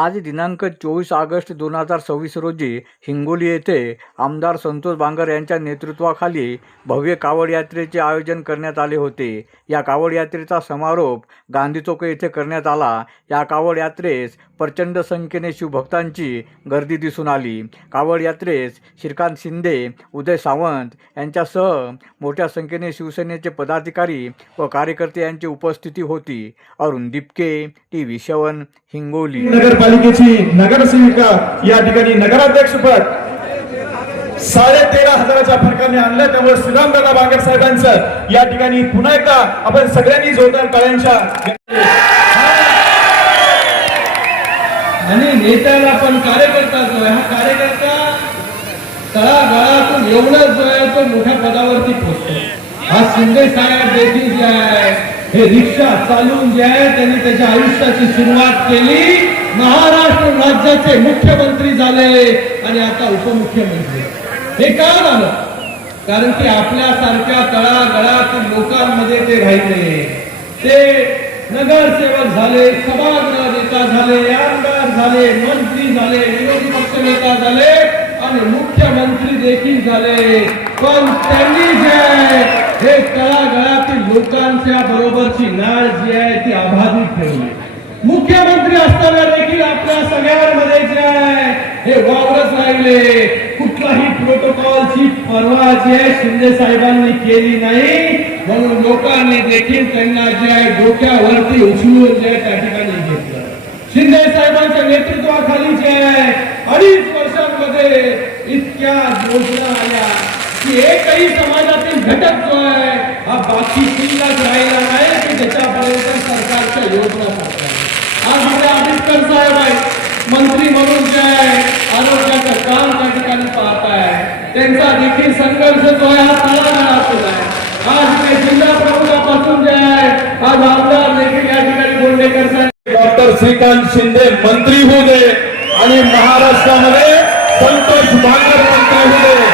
आज दिनांक 24 ऑगस्ट 2026 रोजी हिंगोली येथे आमदार संतोष बांगर यांच्या नेतृत्वाखाली भव्य कावड यात्रेचे आयोजन करण्यात आले होते. या कावड यात्रेचा समारोप गांधी चौक येथे करण्यात आला. या कावड यात्रेस प्रचंड संख्येने शिवभक्तांची गर्दी दिसून आली. कावड यात्रेस श्रीकांत शिंदे, उदय सावंत यांच्यासह मोठ्या संख्येने शिवसेनेचे पदाधिकारी व कार्यकर्ते यांची उपस्थिती होती. अरुण दिपके, TV 7 हिंगोली. नगरपालिकेची नगरसेविका या ठिकाणी नगराध्यक्षपद 13,500च्या फरकाने आणलं. त्यामुळे श्रीरामदादा बांगर साहेबांचं या ठिकाणी पुन्हा एकदा आपण सगळ्यांनी जोरदार टाळ्यांच्या आणि नेत्याला पण कार्यकर्ता जो आहे, हा कार्यकर्ता तळागाळातून एवढंच जो आहे तो मोठ्या पदावरती पोहोचतो. हा शिंदे साहेब देखील जे आहे हे रिक्षा चालवून जे आहे त्यांनी त्याच्या आयुष्याची सुरुवात केली. महाराष्ट्र राज्याचे मुख्यमंत्री झाले आणि आता उपमुख्यमंत्री. हे का झालं? कारण की आपल्यासारख्या तळागाळातील लोकांमध्ये ते राहिले. ते नगरसेवक झाले, सभागृह नेता झाले, आमदार झाले, मंत्री झाले, विरोधी पक्ष नेता झाले आणि मुख्यमंत्री देखील झाले. पण त्यांनी जे आहे हे तळागाळातील लोकांच्या बरोबरची नाळ जी आहे ती अबाधित ठेवली. मुख्यमंत्री असताना देखील आपल्या सगळ्यांमध्ये जे आहे हे वावरत राहिले. कुठलाही प्रोटोकॉलची पर्वा जी आहे शिंदे साहेबांनी केली नाही. म्हणून लोकांनी देखील त्यांना जे आहे डोक्यावरती उचलून जे त्या ठिकाणी घेतलं. शिंदे साहेबांच्या नेतृत्वाखाली जे आहे 2.5 वर्षांमध्ये इतक्या योजना आल्या की एकही समाजातील घटक जो आहे हा बाकी शिल्लक राहिला नाही की त्याच्यापर्यंत सरकारच्या योजना सापडल्या. आज आपल्या आंबेडकर साहेब आहेत, मंत्री म्हणून जे आहे आरोग्याचं काम त्या ठिकाणी पाहत आहे. त्यांचा देखील संघर्ष जो आहे हा तळागाळातून आहे. आज ते जिल्हा प्रमुखापासून जे आहे आज आमदार देखील या ठिकाणी बोंडेकर साहेब, डॉक्टर श्रीकांत शिंदे मंत्री होऊ दे आणि महाराष्ट्रामध्ये संतोष बांगर मंत्री होऊ दे.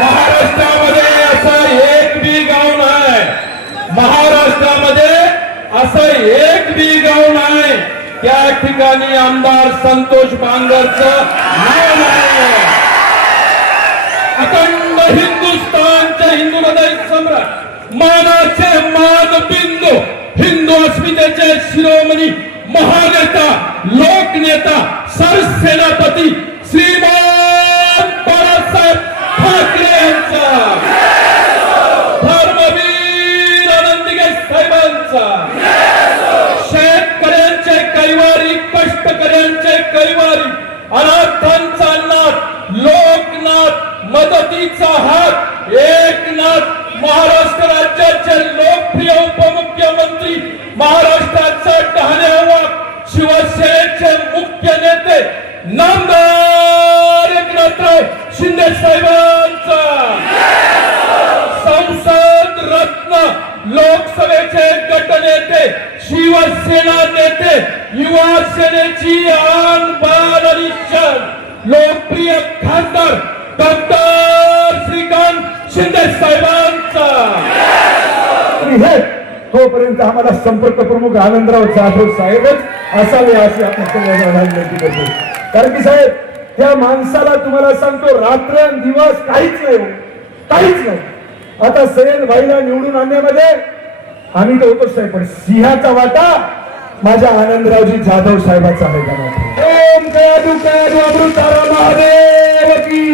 महाराष्ट्रामध्ये असं एक बी गाव नाही, महाराष्ट्रामध्ये असं एक बी गाव नाही त्या ठिकाणी आमदार संतोष बांगरचं नाव नाही. अखंड हिंदुस्थानच्या हिंदू हृदय सम्राट, मानाचे मानबिंदू, हिंदू अस्मितेचे शिरोमणी महानेता, लोकनेता, सरसेनापती श्रीमान बाळासाहेब ठाकरे यांचा, धर्मवीर आनंदीगे साहेबांचा, शेतकऱ्यांचे कैवारी, कष्टकऱ्यांचे कैवारी, अनाथांचा नाथ, लोकनाथ, मदतीचा हात, एकनाथ, महाराष्ट्र राज्याचे लोकप्रिय उपमुख्यमंत्री, महाराष्ट्राचा डहाणेवा शिवसेनेचे मुख्य नेते नामदार एकनाथराव शिंदे साहेबांचा, संसद रत्न, लोकसभेचे गटनेते, शिवसेना नेते, युवा सेनेची आन बान आणि शान, लोकप्रिय खासदार डॉक्टर श्रीकांत शिंदे साहेबांचा. तोपर्यंत आम्हाला संपर्क प्रमुख आनंदराव जाधव साहेबच असावे अशी आपण सगळ्यांना विनंती करतो. कारण की साहेब त्या माणसाला तुम्हाला सांगतो रात्रंदिवस काहीच नाही, काहीच नाही. आता सय्यद भाईला निवडून आणण्यामध्ये आम्ही तर होतोच साहेब, पण सिंहाचा वाटा माझ्या आनंदरावजी जाधव साहेबांचा आहे. ओम कयादू कयादू अमृतारा महादेव की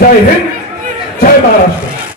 जय हिंद.